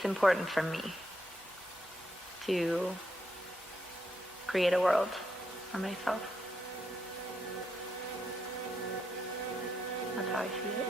it's important for me to create a world for myself. That's how I see it.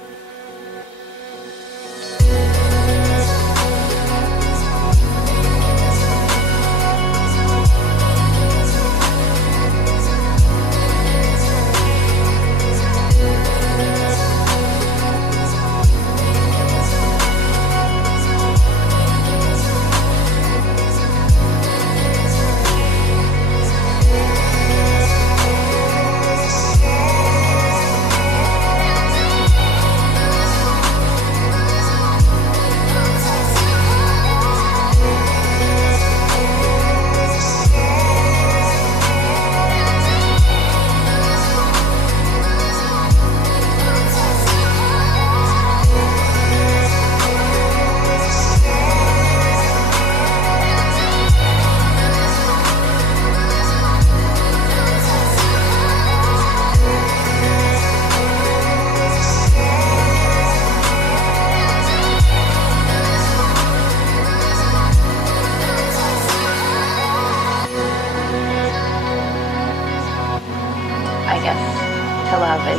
To love is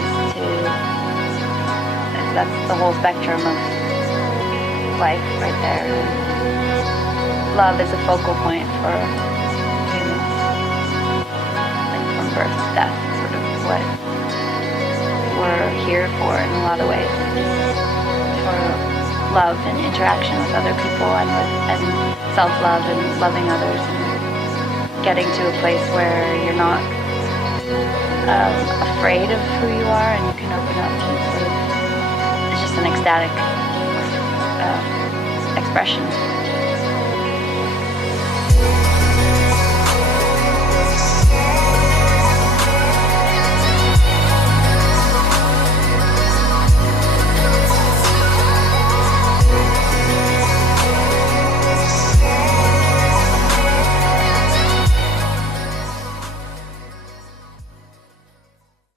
that's the whole spectrum of life right there. And love is a focal point for humans, like from birth to death, sort of what we're here for in a lot of ways, for love and interaction with other people and self-love and loving others and getting to a place where you're not afraid of who you are and you can open up and sort of, it's just an ecstatic expression